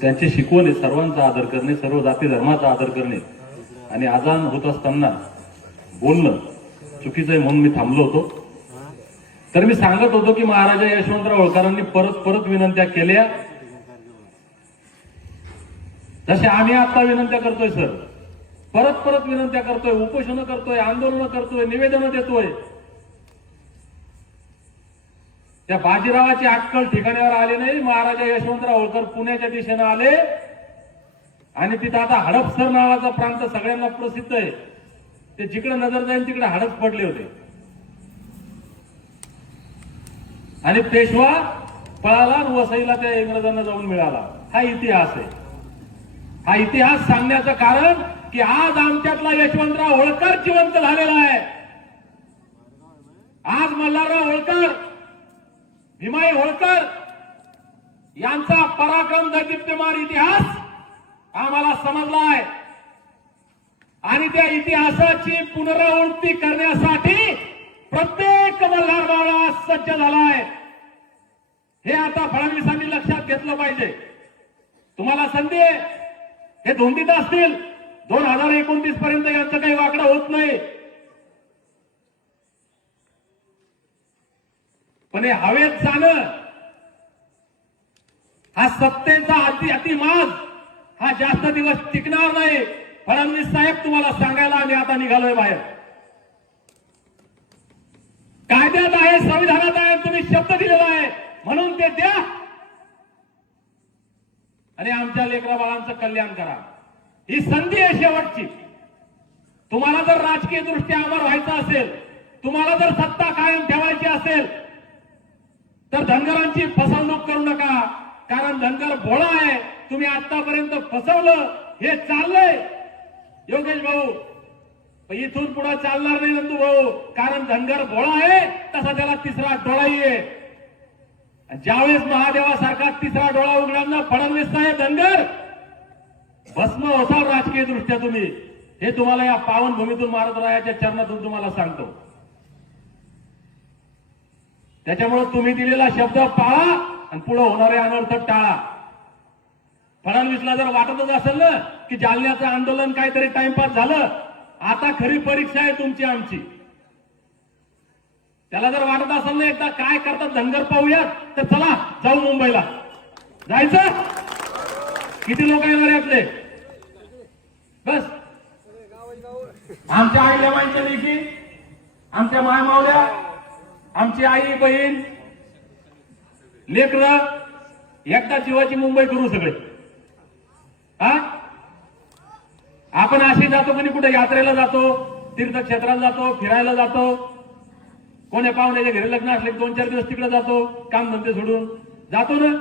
त्यांची शिकवण आहे सर्वांचा आदर करणे सर्व जाती धर्माचा आदर करणे. आणि आजान होत असताना बोलणं चुकीचं आहे म्हणून मी थांबलो होतो. तर मी सांगत होतो की महाराजा यशवंतराव होळकरांनी परत परत विनंत्या केल्या. जसे आम्ही आता विनंत्या करतोय सर. परत परत विनंत्या करतोय उपोषण करतोय आंदोलन करतोय निवेदन देतोय. त्या बाजीरावाची अक्कल ठिकाणावर आली नाही. महाराजा यशवंतराव होळकर पुण्याच्या दिशेनं आले. आणि तिथं आता हडपसर नावाचा प्रांत सगळ्यांना प्रसिद्ध आहे. ते जिकडे नजर जाईल तिकडे हडप पडले होते. आणि पेशवा पळाला आणि वसईला त्या इंग्रजांना जाऊन मिळाला. हा इतिहास आहे. हा इतिहास सांगण्याचं कारण की आज आमच्यातला यशवंतराव होळकर जिवंत झालेला आहे. आज मल्हारराव होळकर भीमाई होळकर यांचा पराक्रम दैदिप्यमान इतिहास आम्हाला समजला आहे. आणि त्या इतिहासाची पुनरावृत्ती करण्यासाठी प्रत्येक मल्हार बाळा सज्ज आहे. हे आता फडणवीसांनी लक्षात घेतलं पाहिजे. तुम्हाला संधी आहे? हे धोंडीत असतील. दोन हजार एकोणतीस पर्यंत यांचं काही वाकडं होत नाही. पण हे हवेत जाणं हा सत्तेचा अति अतिमाज हा जास्त दिवस टिकणार नाही. फडणवीस साहेब तुम्हाला सांगायला आम्ही आता निघालोय बाहेर. कायद्यात आहे संविधानात आहे तुम्ही शब्द दिलेला आहे. म्हणून ते द्या. आणि आमच्या लेकरा बाळांचं कल्याण करा. ही संधी आहे शेवटची. तुम्हाला जर राजकीय दृष्ट्या अमर व्हायचं असेल तुम्हाला जर सत्ता कायम ठेवायची असेल तर धनगरांची फसवणूक करू नका. कारण धनगर भोळा आहे. तुम्ही आतापर्यंत फसवलं. हे चाललंय. योगेश भाऊ इथून पुढे चालणार नाही नंदू भाऊ. कारण धनगर भोळा आहे तसा त्याला तिसरा डोळाही आहे ज्यावेळेस महादेवासारखा तिसरा डोळा उघडांना फडणवीस आहे धनगर? भस्म होसाल राजकीय दृष्ट्या तुम्ही. हे तुम्हाला या पावनभूमीतून महाराजरायाच्या चरणातून तुम्हाला सांगतो. त्याच्यामुळे तुम्ही दिलेला शब्द पाळा आणि पुढे होणारे अनर्थ टाळा. फडणवीसला जर वाटतच असेल ना की जालन्याचं आंदोलन काहीतरी टाइमपास झालं आता खरी परीक्षा आहे तुमची आमची. त्याला जर वाटत असेल ना एकदा काय करतात धनगर पाहूयात तर चला जाऊ मुंबईला. जायचं? किती लोक येणार यातले बस. आमच्या आईल्या माईच्या लेखी आमच्या मायमावल्या आमची आई बहीण लेकर एकदा जीवाची मुंबई करू सगळे. हा? आपण असे जातो कोणी कुठे यात्रेला जातो तीर्थक्षेत्राला जातो फिरायला जातो. कोण्या पाहुण्याच्या घरी लग्न असले दोन चार दिवस तिकडे जातो काम धंदे सोडून. जातो ना?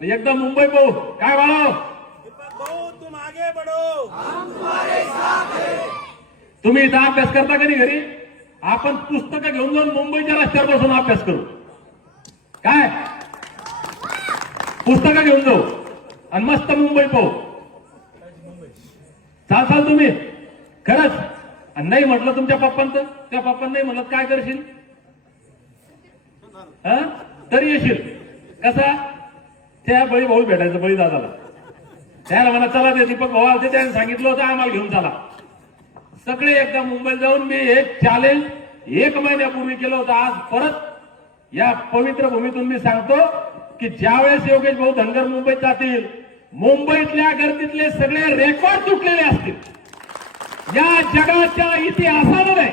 एकदा मुंबई पाहू. काय बाळा तुम आगे बढ़ो तुम्ही इथं अभ्यास करता का नाही घरी? आपण पुस्तकं घेऊन जाऊन मुंबईच्या रस्त्यावर बसून अभ्यास करू. काय? पुस्तकं घेऊन जाऊ. आणि मस्त मुंबई पाहू. चालसाल तुम्ही. खरंच. आणि नाही म्हटलं तुमच्या पप्पांचं? त्या पप्पांना नाही म्हटलं काय करशील? हा? तरी येशील. कसा? त्या बळी भाऊ भेटायचं बळी दादाला. त्याला म्हणा चला ते दीपक भाऊ आलते त्याने सांगितलं होतं आम्हाला घेऊन चला. सगळे एकदा मुंबईत जाऊन मी एक चॅलेंज एक महिन्यापूर्वी केलं होतं. आज परत या पवित्र भूमीतून मी सांगतो की ज्यावेळेस योगेश भाऊ धनगर मुंबईत जातील मुंबईतल्या गर्दीतले सगळे रेकॉर्ड तुटलेले असतील. या जगाच्या इतिहासामध्ये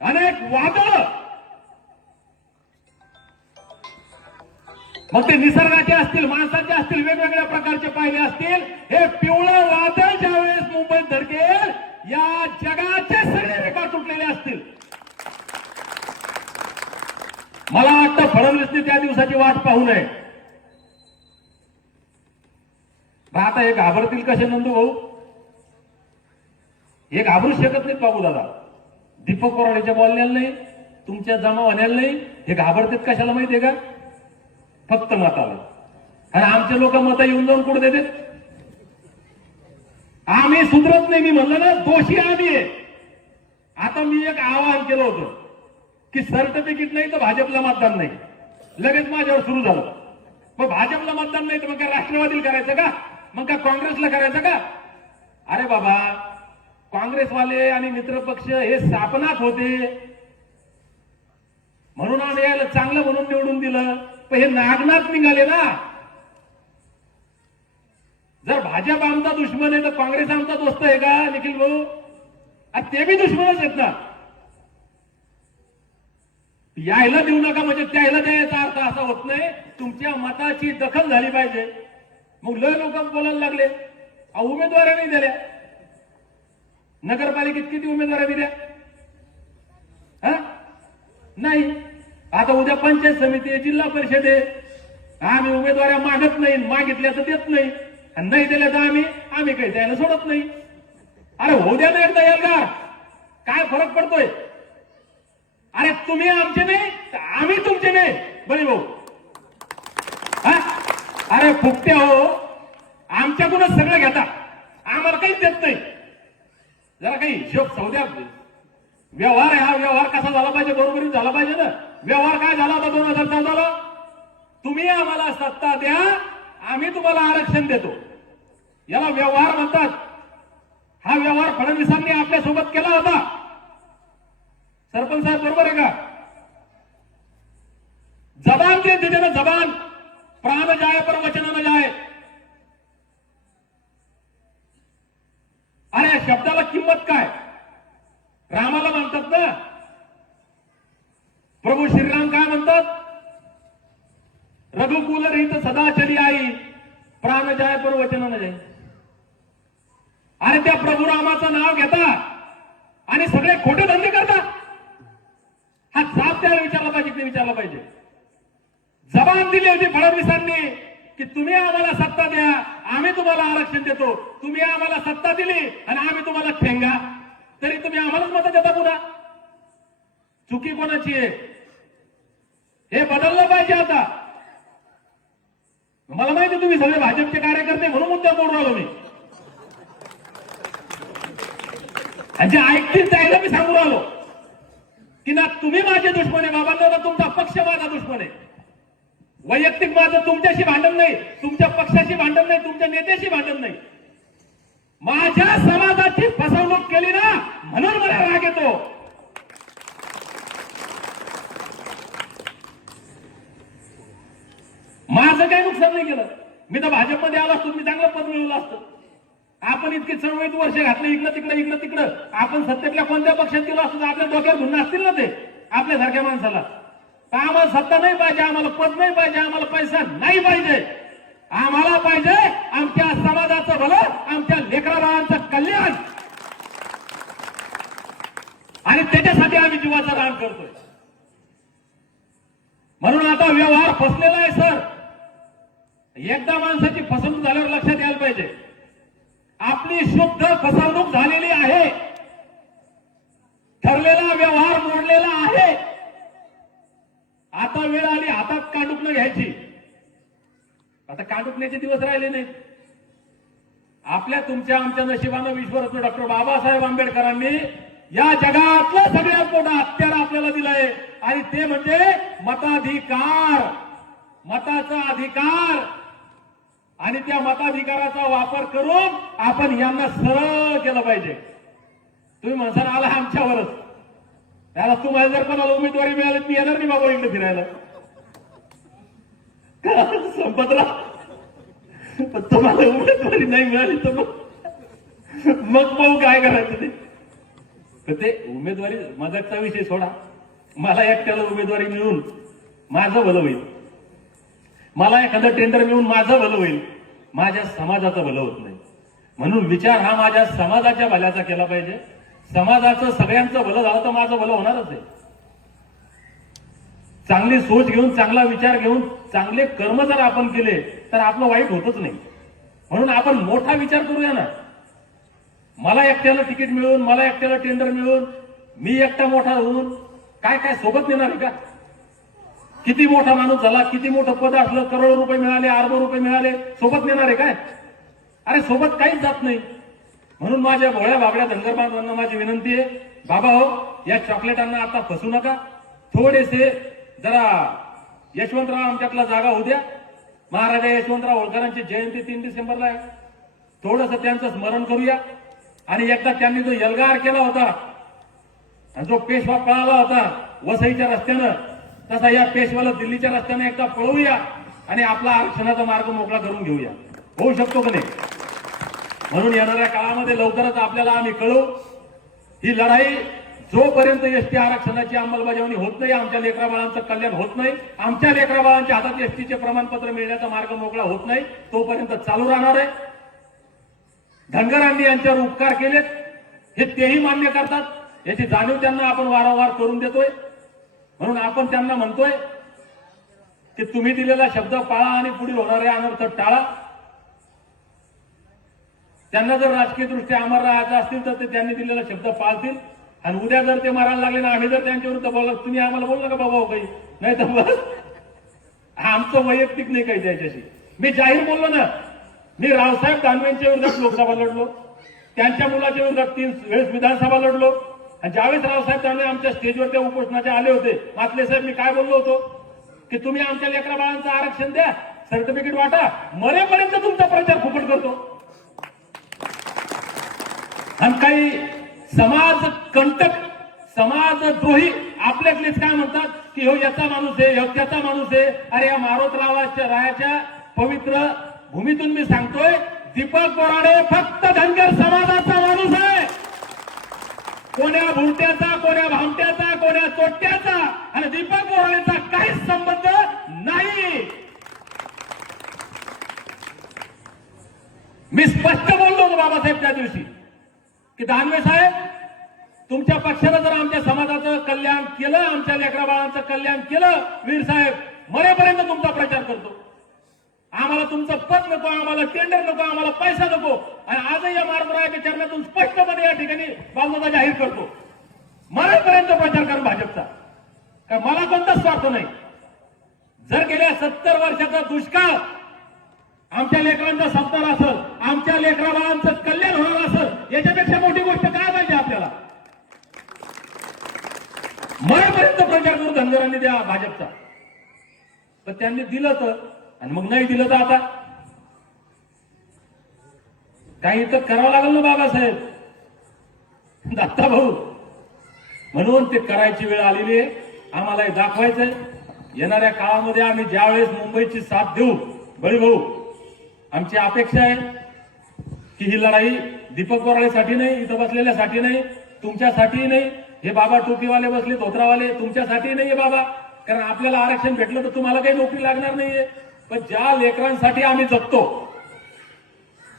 अनेक वादळ मग ते निसर्गाचे असतील माणसाचे असतील वेगवेगळ्या प्रकारचे पाहिले असतील हे पिवळं वादळ ज्यावेळेस मुंबईत धडकेल या जगाचे सगळे रेकॉर्ड तुटलेले असतील. मला वाटतं फडणवीसने त्या दिवसाची वाट पाहू नये. आता हे घाबरतील कसे नंदू भाऊ? हे घाबरू शकत नाहीत बाबू दादा. दीपक कोराडेच्या बोलण्याला नाही तुमच्या जमा होण्याला नाही हे घाबरतात कशाला माहितीये का? फक्त मताला आणि आमचे लोक मत येऊन जाऊन कुठे देते? आम्ही सुधरत नाही मी म्हणलं ना दोषी आम्ही आहे. आता मी एक आवाहन केलं होतं की सर्टिफिकेट नाही तर भाजपला मतदान नाही. लगेच माझ्यावर सुरू झालं. मग भाजपला मतदान नाही तर मग काय राष्ट्रवादीला करायचं का? मग काय काँग्रेसला करायचं का? अरे बाबा काँग्रेसवाले आणि मित्रपक्ष हे स्थापनात होते. म्हणून आम्ही यायला चांगलं म्हणून निवडून दिलं. तर हे नागनाथ निघाले ना. जर भाजप आमचा दुश्मन आहे तर काँग्रेस आमचा दोस्त आहे का निखिल भाऊ? आणि ते बी दुश्मनच आहेत ना. यायला देऊ नका म्हणजे त्याला द्यायचा अर्थ असा होत नाही. तुमच्या मताची दखल झाली पाहिजे. मग लय लोक बोलायला लागले. उमेदवारांनी नाही दिल्या. नगरपालिकेत किती उमेदवाऱ्या दिल्या? हा? नाही. आता उद्या पंचायत समिती आहे जिल्हा परिषद आहे. आम्ही उमेदवाऱ्या मागत नाही मागितल्या तर देत नाही. आणि नाही दिल्या तर आम्ही आम्ही काही द्यायला सोडत नाही. अरे होऊ द्या ना एकदा काय फरक पडतोय अरे तुम्ही आमचे नाही तर आम्ही तुमचे नाही बरे भाऊ हा? अरे फुकटे हो आमच्याकडूनच सगळं घेता आम्हाला काहीच देत नाही जरा काही हिशोब सौद्या व्यवहार आहे हा व्यवहार कसा झाला पाहिजे बरोबरीत झाला पाहिजे ना व्यवहार काय झाला होता दोन हजार चौदाला तुम्ही आम्हाला सत्ता द्या आम्ही तुम्हाला आरक्षण देतो. याला व्यवहार म्हणतात. हा व्यवहार फडणवीसांनी आपल्यासोबत केला होता. सरपंच साहेब बरोबर आहे का? जबान दे देते जबान. प्राण जाय पर न जाय अरे या शब्दाला किंमत काय रामाला म्हणतात ना प्रभू श्रीराम काय म्हणतात रघुकुल रीत सदा चली आई प्राण जाय पर वचन आणि त्या प्रभू रामाचं नाव घेता आणि सगळे खोटे धंदे करता. हा जाब त्याला विचारला पाहिजे की विचारला पाहिजे. जबान दिली होती फडणवीसांनी की तुम्ही आम्हाला सत्ता द्या आम्ही तुम्हाला आरक्षण देतो. तुम्ही आम्हाला सत्ता दिली आणि आम्ही तुम्हाला ठेंगा. तरी तुम्ही आम्हालाच मत देता पुन्हा. चुकी कोणाची आहे? हे बदललं पाहिजे आता. मला माहिती तुम्ही सगळे भाजपचे कार्यकर्ते म्हणून मुद्दा बोलून राहिलो मी. आणि जे ऐकतील त्याला मी सांगू राहिलो की ना तुम्ही माझे दुश्मन आहे बाबा ना तुमचा पक्ष माझा दुश्मन आहे. वैयक्तिक माझं तुमच्याशी भांडण नाही तुमच्या पक्षाशी भांडण नाही तुमच्या नेत्याशी भांडण नाही. माझ्या समाजाची फसवणूक केली ना म्हणून मला राग येतो. माझं काही नुकसान नाही केलं. मी तर भाजपमध्ये आलो असतो मी चांगलं पद मिळवलं असतं. आपण इतके चळवळीत वर्ष घातले इकडं तिकडं इकडं तिकडं. आपण सत्तेतल्या कोणत्या पक्षात गेलो असतो तर आपल्या डोक्यात गुन्हा असतील ना ते? आपल्यासारख्या माणसाला. तर आम्हाला सत्ता नाही पाहिजे आम्हाला पद नाही पाहिजे आम्हाला पैसा नाही पाहिजे. आम्हाला पाहिजे आमच्या समाजाचं भलं आमच्या लेकराबाळांचं कल्याण. आणि त्याच्यासाठी आम्ही जीवाचं रान करतोय. म्हणून आता व्यवहार फसलेला आहे सर. एकदा माणसाची फसवणूक झाल्यावर लक्षात यायला पाहिजे. आपली शुद्ध फसवणूक झालेली आहे. ठरलेला व्यवहार मोडलेला आहे. आता वेळ आली हातात कांडुकणं घ्यायची. आता कांडुकण्याचे दिवस राहिले नाहीत. आपल्या तुमच्या आमच्या नशिबानं विश्वरत्न डॉक्टर बाबासाहेब आंबेडकरांनी या जगातलं सगळ्यात मोठं हत्यार आपल्याला दिलंय. आणि ते म्हणजे मताधिकार. मताचा अधिकार. आणि त्या मताधिकाराचा वापर करून आपण यांना सरळ केलं पाहिजे. तुम्ही म्हणसाल आला आमच्यावरच. त्याला तुम्हाला जर कोणाला उमेदवारी मिळाली मी येणार नाही बाबा इकडे फिरायला. संपतला पण तुम्हाला उमेदवारी नाही मिळाली तर मग मग पाहू काय करायचं ते. तर ते उमेदवारी मजाकचा विषय सोडा. मला एकट्याला उमेदवारी मिळून माझं भलं होईल. मला एखादं टेंडर मिळून माझं भलं होईल. माझ्या समाजाचं भलं होत नाही. म्हणून विचार हा माझ्या समाजाच्या भल्याचा केला पाहिजे. समाजाचं सगळ्यांचं भलं झालं तर माझं भलं होणारच आहे. चांगली सोच घेऊन चांगला विचार घेऊन चांगले कर्म जर आपण केले तर आपलं वाईट होतच नाही. म्हणून आपण मोठा विचार करूया ना. मला एकट्याला तिकीट मिळून मला एकट्याला टेंडर मिळून मी एकटा मोठा होऊन काय काय सोबत नेणार आहे का? किती मोठा माणूस झाला किती मोठं पद असलं करोड रुपये मिळाले अर्ब रुपये मिळाले सोबत नेणार आहे काय? अरे सोबत काहीच जात नाही. म्हणून माझ्या भोळ्या बाबड्या धनगरबाबांना माझी विनंती आहे बाबा हो या चॉकलेटांना आता फसू नका. थोडेसे जरा यशवंतराव आमच्यातला जागा होऊ द्या. महाराजा यशवंतराव होळकरांची जयंती तीन डिसेंबरला आहे. थोडस त्यांचं स्मरण करूया. आणि एकदा त्यांनी जो यलगार केला होता आणि जो पेशवा पळाला होता वसईच्या रस्त्यानं तसा या पेशवाला दिल्लीच्या रस्त्याने एकदा पळवूया आणि आपला आरक्षणाचा मार्ग मोकळा करून घेऊया. होऊ शकतो का नाही? म्हणून येणाऱ्या काळामध्ये लवकरच आपल्याला आम्ही कळू ही लढाई जोपर्यंत एसटी आरक्षणाची अंमलबजावणी होत नाही आमच्या लेकरा बाळांचं कल्याण होत नाही आमच्या लेकरा बाळांच्या हातात एसटीचे प्रमाणपत्र मिळण्याचा मार्ग मोकळा होत नाही तोपर्यंत चालू राहणार आहे. धनगरांनी यांच्यावर उपकार केलेत हे तेही मान्य करतात याची जाणीव त्यांना आपण वारंवार करून देतोय. म्हणून आपण त्यांना म्हणतोय की तुम्ही दिलेला शब्द पाळा आणि पुढील होणारे अनर्थ टाळा. त्यांना जर राजकीय दृष्ट्या अमर राहायचं असतील तर ते त्यांनी दिलेला शब्द पाळतील. आणि उद्या जर ते मारायला लागले ना आम्ही जर त्यांच्याविरुद्ध विरुद्ध बोललो तुम्ही आम्हाला बोलला का बाबा हो काही. नाही तर बस. आमचं वैयक्तिक नाही काही त्याच्याशी. मी जाहीर बोललो ना मी रावसाहेब दानवेंच्या विरोधात लोकसभा लढलो. त्यांच्या मुलाच्या विरोधात तीन वेळेस विधानसभा लढलो. आणि ज्यावेळेस रावसाहेब दानवे आमच्या स्टेजवर त्या उपोषणाचे आले होते मातले साहेब मी काय बोललो होतो? की तुम्ही आमच्या लेकरा बाळांचं आरक्षण द्या सर्टिफिकेट वाटा मरेपर्यंत तुमचा प्रचार फुकट करतो. आणि काही समाज कंटक समाजद्रोही आपल्यातलेच काय म्हणतात की हो याचा माणूस आहे हो त्याचा माणूस आहे. अरे या मारोतरावाच्या रायाच्या पवित्र भूमीतून मी सांगतोय दीपक बोराडे फक्त धनगर समाजाचा माणूस आहे. कोण्या भुमट्याचा कोण्या भामट्याचा कोण्या चोट्याचा आणि दीपक बोराडेचा काहीच संबंध नाही. मी स्पष्ट बोललो होतो बाबासाहेब त्या दिवशी की दानवे साहेब तुमच्या पक्षानं जर आमच्या समाजाचं कल्याण केलं आमच्या लेकराबाळांचं कल्याण केलं वीर साहेब मरेपर्यंत तुमचा प्रचार करतो. आम्हाला तुमचं पद नको आम्हाला टेंडर नको आम्हाला पैसा नको. आणि आजही या मार्गरायाच्या चरणातून स्पष्टपणे या ठिकाणी बालमता जाहीर करतो. मरेपर्यंत प्रचार कर भाजपचा. का मला कोणता स्वार्थ नाही. जर गेल्या सत्तर वर्षाचा दुष्काळ आमच्या लेकरांचा संपणार असेल आमच्या लेकराला आमचं कल्याण होणार असेल याच्यापेक्षा मोठी गोष्ट काय पाहिजे आपल्याला? मरेपर्यंत प्रचार करू धनगरांनी द्या भाजपचा. पण त्यांनी दिलं तर आणि मग नाही दिलं तर आता? काही तर करावं लागेल ना बाबासाहेब. दत्ता भाऊ म्हणून ते करायची वेळ आलेली आहे. आम्हाला हे दाखवायचंय. येणाऱ्या काळामध्ये आम्ही ज्यावेळेस मुंबईची साथ देऊ बळी भाऊ आमची अपेक्षा आहे की ही लढाई दीपक बोराळेसाठी नाही इथं बसलेल्यासाठी नाही तुमच्यासाठीही नाही. हे बाबा टोपीवाले बसले धोत्रावाले तुमच्यासाठी नाहीये बाबा. कारण आपल्याला आरक्षण भेटलं तर तुम्हाला काही नोकरी लागणार नाहीये. पण ज्या लेकरांसाठी आम्ही जगतो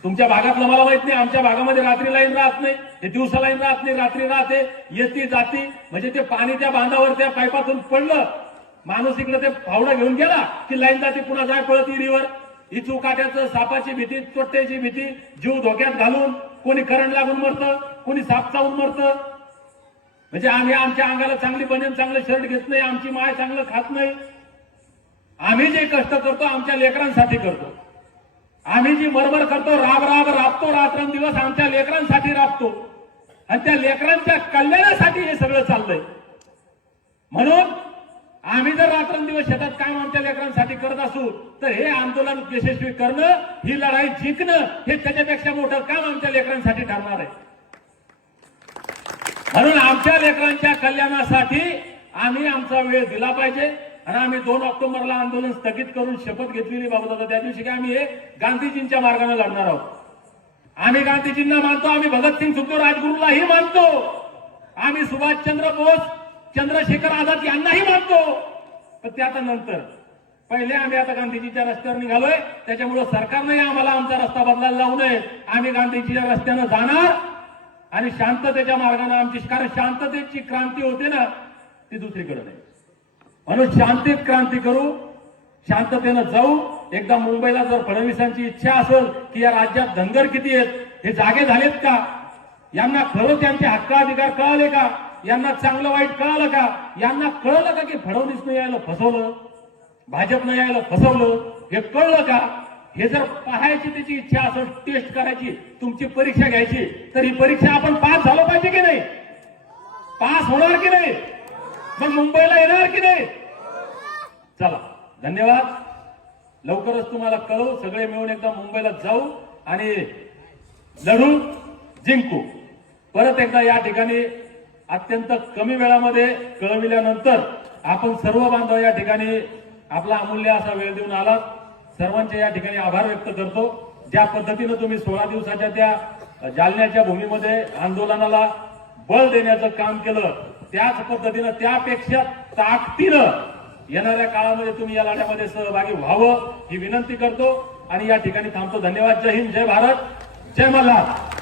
तुमच्या भागातलं मला माहीत नाही आमच्या भागामध्ये रात्री लाईन राहत नाही हे दिवसा लाईन राहत नाही रात्री राहते येती जाती म्हणजे ते पाणी त्या बांधावर त्या पाईपातून पडलं माणूस इकडे ते फावडं घेऊन गेला की लाईन जाते पुन्हा जाय पळत इरीवर ही चुकाट्याचं सापाची भीती चोट्ट्याची भीती जीव धोक्यात घालून कोणी करंट लागून मरतं कोणी साप चावून मरतं. म्हणजे आम्ही आमच्या अंगाला चांगली बनेन चांगलं शर्ट घेत नाही आमची माय चांगलं खात नाही. आम्ही जे कष्ट करतो आमच्या लेकरांसाठी करतो. आम्ही जी बरोबर करतो राब राब राबतो रात्रंदिवस आमच्या लेकरांसाठी राबतो. आणि त्या लेकरांच्या कल्याणासाठी हे सगळं चाललंय. म्हणून आम्ही जर रात्रंदिवस शेतात काम आमच्या लेकरांसाठी करत असू तर हे आंदोलन यशस्वी करणं ही लढाई जिंकणं हे त्याच्यापेक्षा मोठं काम आमच्या लेकरांसाठी ठरणार आहे. म्हणून आमच्या लेकरांच्या कल्याणासाठी आम्ही आमचा वेळ दिला पाहिजे. आणि आम्ही दोन ऑक्टोबरला आंदोलन स्थगित करून शपथ घेतलेली बाबत होता त्या दिवशी की आम्ही हे गांधीजींच्या मार्गाने लढणार आहोत. आम्ही गांधीजींना मानतो आम्ही भगतसिंग सुखदेव राजगुरूलाही मानतो. आम्ही सुभाषचंद्र बोस चंद्रशेखर आझाद यांनाही मानतो. पण ते आता नंतर. पहिले आम्ही आता गांधीजीच्या रस्त्यावर निघालोय. त्याच्यामुळे सरकारने आम्हाला आमचा रस्ता बदलायला लावू नये आम्ही गांधीजीच्या रस्त्यानं जाणार आणि शांततेच्या मार्गाने आमची कारण शांततेची क्रांती होते ना ती दुसरीकडे नाही. म्हणून शांतीत क्रांती करू शांततेनं जाऊ. एकदा मुंबईला जर फडणवीसांची इच्छा असेल की या राज्यात धनगर किती आहेत हे जागे झालेत का? यांना खरं त्यांचे हक्क अधिकार कळाले का? यांना चांगलं वाईट कळालं का? यांना कळलं का की फडणवीसनं यायला फसवलं? भाजपनं यायला फसवलं? हे कळलं का? हे जर पाहायची त्याची इच्छा असेल टेस्ट करायची तुमची परीक्षा घ्यायची तर ही परीक्षा आपण पास झालो पाहिजे की नाही? पास होणार की नाही? मग मुंबईला येणार की नाही? चला धन्यवाद. लवकरच तुम्हाला कळवू सगळे मिळून एकदा मुंबईला जाऊ आणि लढू जिंकू. परत एकदा या ठिकाणी अत्यंत कमी वेळामध्ये कळविल्यानंतर आपण सर्व बांधव या ठिकाणी आपला अमूल्य असा वेळ देऊन आलात. सर्वांचे या ठिकाणी आभार व्यक्त करतो. ज्या पद्धतीनं तुम्ही सोळा दिवसाच्या त्या जालन्याच्या भूमीमध्ये आंदोलनाला बळ देण्याचं काम केलं त्याच पद्धतीनं त्यापेक्षा ताकदीनं येणाऱ्या काळामध्ये तुम्ही या लढ्यामध्ये सहभागी व्हावं ही विनंती करतो. आणि या ठिकाणी थांबतो. धन्यवाद. जय हिंद. जय भारत. जय मल्हार.